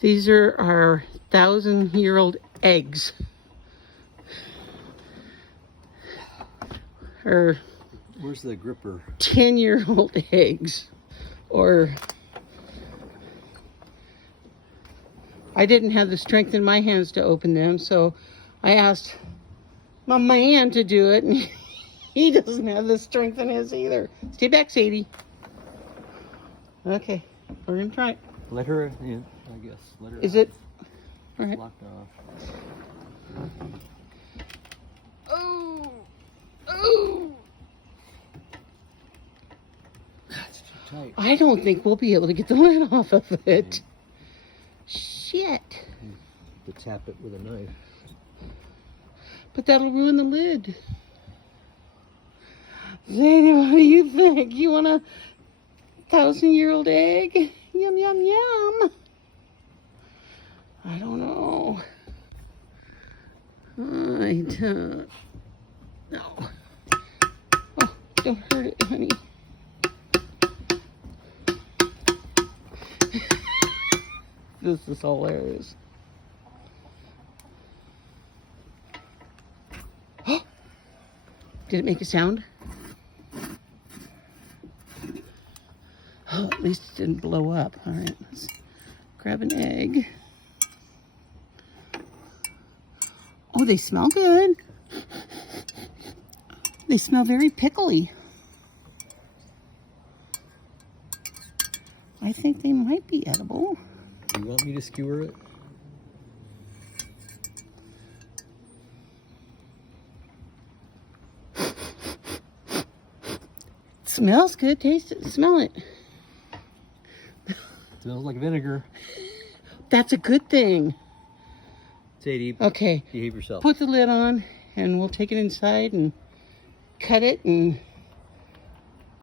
These are our 1,000-year-old eggs. Or where's the gripper? 10-year-old eggs. Or I didn't have the strength in my hands to open them, so I asked my man to do it, and he doesn't have the strength in his either. Stay back, Sadie. Okay, we're gonna try it. Let her in, I guess. Let her Is out. it? All right. Locked off. Oh! Oh! That's too tight. I don't think we'll be able to get the lid off of it. Shit. To tap it with a knife. But that'll ruin the lid. Zadie, what do you think? You want a 1,000-year-old egg? Yum, yum, yum. I don't know. I don't know. Oh, don't hurt it, honey. This is hilarious. Did it make a sound? Oh, at least it didn't blow up. All right, let's grab an egg. Oh, they smell good. They smell very pickly. I think they might be edible. Do you want me to skewer it? Smells good. Taste it. Smell it. Smells like vinegar. That's a good thing. Sadie, Okay. behave yourself. Put the lid on and we'll take it inside and cut it and